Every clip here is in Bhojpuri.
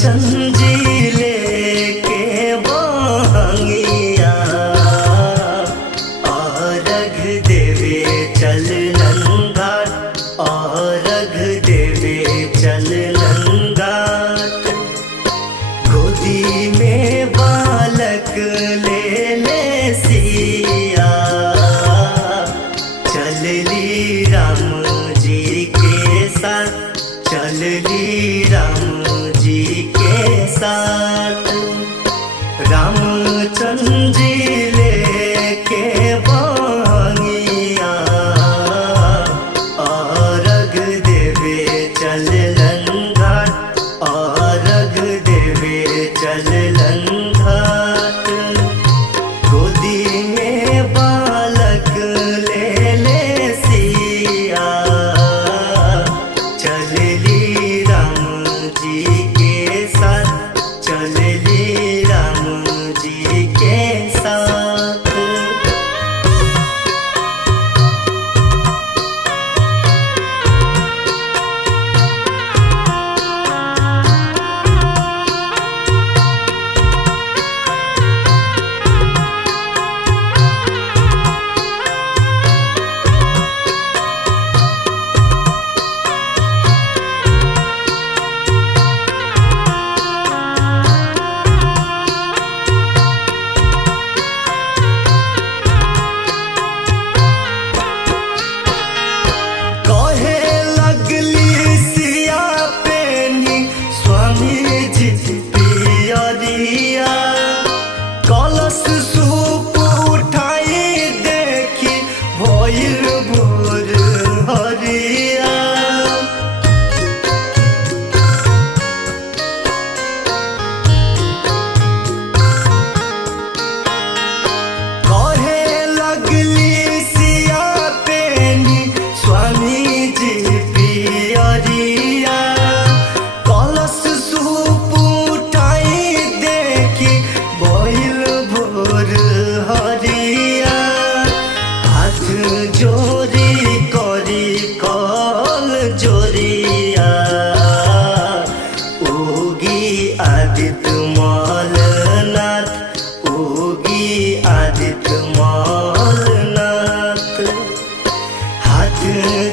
चंजीले के बहंगिया अर्घ देवे चललन घाट अर्घ देवे चललन घाट। गोदी में बालक ले ले सिया चलली राम जी के साथ चलली राम जी के साथ। रामचंद्र जी लेके बहंगिया अर्घ देवे चललन घाट अर्घ देवे चललन घाट। गोदी में बालक ले ले सिया चलली राम जी के साथ चलली राम जी के साथ। कलश सूप उठाई देखी भइल भोर हरिया। कहे लगली सिया पेनी स्वामी जी पियरिया। कलश सूप उठाई देखी भइल भोर हरिया। हाथ जोड़ी करी कल जोड़िया उगी आदित्य मलनाथ उगी आदित्य मलनाथ। हाथ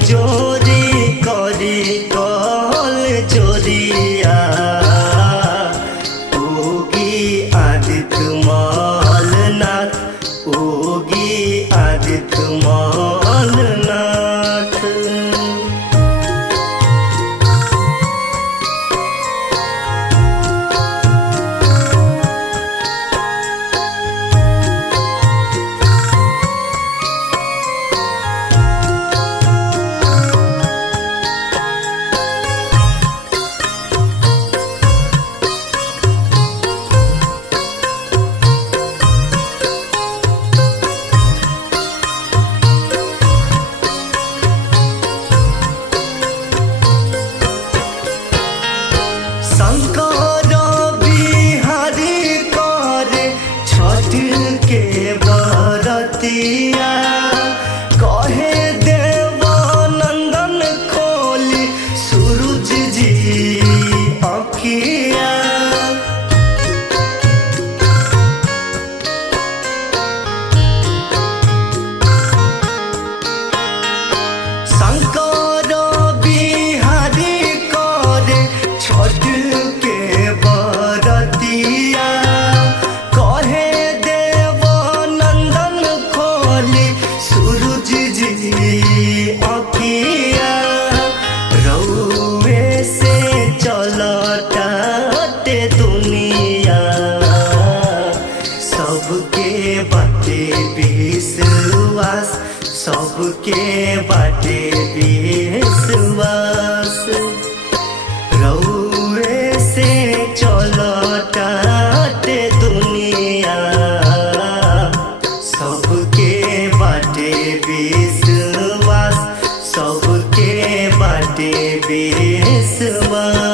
जोड़ी करी कल जोड़िया उगी आदित्य मलनाथ उगी आदित्य मलनाथ। शंकर बिहारी करे छठ के बरतिया। कहे देव नंदन खोली सूरज जी अखिया। शंकर बिहारी करे छठ के बरतिया। कहे देव नंदन खोली सूरज जी अखिया। रउए से चलताते दुनिया सबके बाटे विश्वास सबके बाटे विश्वास। रउए से चलताते दुनिया सबके बाटे विश्वास सबके बाटे विश्वास।